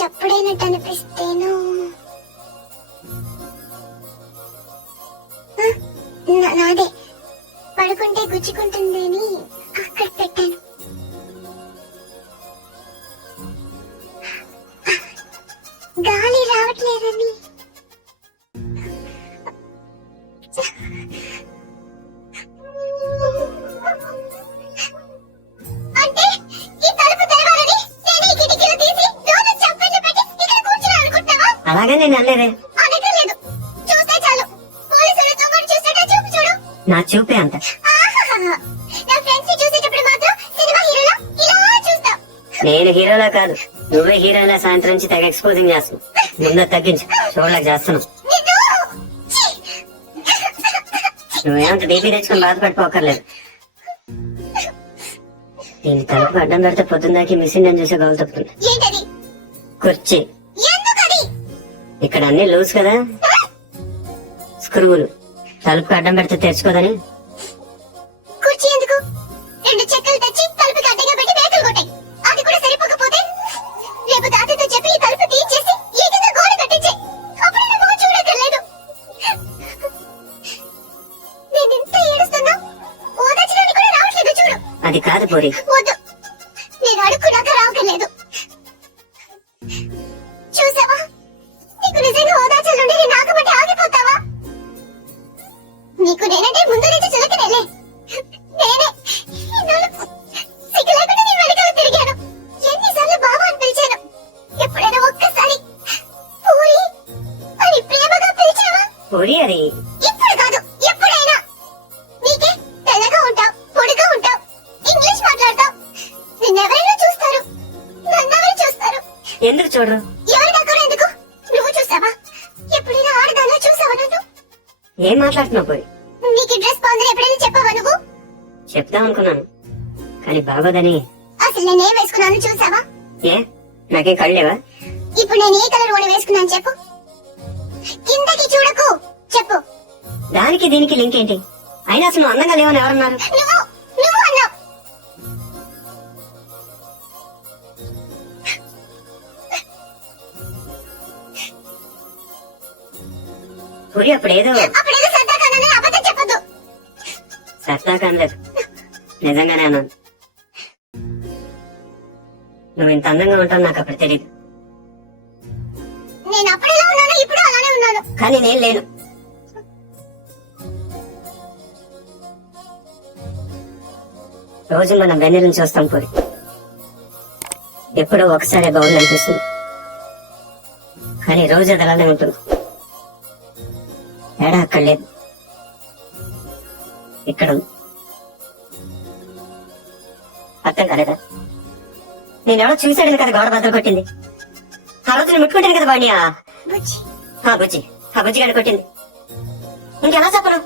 చప్పుడైనట్టు అనిపిస్తేను నాదే పడుకుంటే గుచ్చుకుంటుంది అని అక్కడ పెట్టాను. గాలి రావట్లేదని అంటే ఈ తలుపు తెరవాలని నేను ఈ కిటికీలు తీసి రోజు చప్పట్లు పెట్టి ఇక్కడ కూర్చుని అనుకుంటావా? అలాగే నేను అనలేదే. అనగలేదు, చూస్తే చాలు పోలీసులు దొంగను చూసేట చూపు చూడు. నా చూపే అంత. నా ఫ్రెండ్స్ చూసేటప్పుడు మాత్రం సినిమా హీరోలా ఇలా చూస్తావు. నేను హీరోలా కాదు, నువ్వే హీరోలా సాయంత్రం నుంచి తెగ ఎక్స్పోజింగ్ చేస్తున్నావు. ముందు తగ్గించు, చూడలేక చేస్తున్నావు. నువ్వేమంత బీపీ తెచ్చుకొని బాధపడిపోకర్లేదు. దీన్ని తలుపు అడ్డం పెడితే పొద్దున్నాకి మిషన్ అని చూసే గౌలు తప్పుతుంది. ఏంటది? కుర్చీ. ఎందుకది? ఇక్కడ అన్ని లూజ్ కదా, స్క్రూలు. తలుపు అడ్డం పెడితే తెరుచుకోదని. కుర్చీ ఎందుకు? రెండు చెక్కలు తెచ్చి తలుపుకి అడ్డంగా పెట్టి మేకలు కొట్టాయి. అది కూడా సరిపోకపోతే రేపు తాతతో చెప్పి ఈ తలుపు తీయించేసి ఏకంగా గోడ కట్టించే. అప్పుడు నా మొహం చూడక్కర్లేదు. నేను ఇంత ఏడుస్తున్నా ఓదార్చడానికి కూడా రావట్లేదు చూడు. అది కాదు పోరి. వద్దు, నేను అడుక్కున్నాక రావట్లేదు. చూసావా, నీకు నిజంగా ఓదార్చాలంటే నేను నాకమంటే ఆగిపోతావా? నీకు నేనంటే ముందు నుంచి చులకనేలే. నేనే సిగ్గు లేకుండా నీ వెనకాల తిరిగాను. ఎన్నిసార్లు బాబా అని పిలిచాను. ఎప్పుడైనా ఒక్కసారి పూరి అని ప్రేమగా పిలిచావా? పోరి అది ఇప్పుడు కాదు, ఎప్పుడైనా. నీకే తెల్లగా ఉంటావు, పొడిగా ఉంటావు, ఇంగ్లీష్ మాట్లాడతావు. నిన్నెవరైనా చూస్తారు, నన్నెవరు చూస్తారు? ఎందుకు చూడరు? ఎవరి దగ్గర ఎందుకు? నువ్వు చూసావా? ఎప్పుడైనా ఆడదానా చూసావా నన్ను? ఏం మాట్లాడుతున్నావు పోయి? నీకు డ్రెస్ బాగుందని ఎప్పుడైనా చెప్పావా నువ్వు? చెప్దాం అనుకున్నాను, కానీ బాగోదని. అసలు నేనేం వేసుకున్నాను చూసావా? ఏ, నాకేం కళ్ళేవా? ఇప్పుడు నేను ఏ కలర్ ఓడి వేసుకున్నాను చెప్పు. కిందకి చూడకు, చెప్పు. దానికి దీనికి లింక్ ఏంటి? అయినా అసలు నువ్వు అందంగా లేవని ఎవరన్నారు? నువ్వు నువ్వు అన్నావు. పురి అప్పుడేదో అప్పుడేదో సరదాగానే అబద్ధం చెప్పొద్దు. సరదా కానలేదు, నిజంగానే అన్నాను. నువ్వు ఇంత అందంగా ఉంటావు నాకు అప్పుడు తెలియదు. నేను అప్పుడెలా ఉన్నానో ఇప్పుడు అలానే ఉన్నాను. కానీ నేను లేను. రోజు మనం వెన్నెలను చూస్తాం పోయి, ఎప్పుడో ఒకసారి బాగుంది అనిపిస్తుంది, కానీ రోజు అది అలానే ఉంటుంది. తేడా అక్కడ లేదు, ఇక్కడ ఉంది. అర్థం కాలేదా? నేనెవడో చూశాడని కదా గోడ బద్దలు కొట్టింది. ఆ రోజు నేను ముట్టుకుంటాను కదా వాడిని. బుజ్జి, ఆ బుజ్జి గారిని కొట్టింది. ఇంకెలా చెప్పను?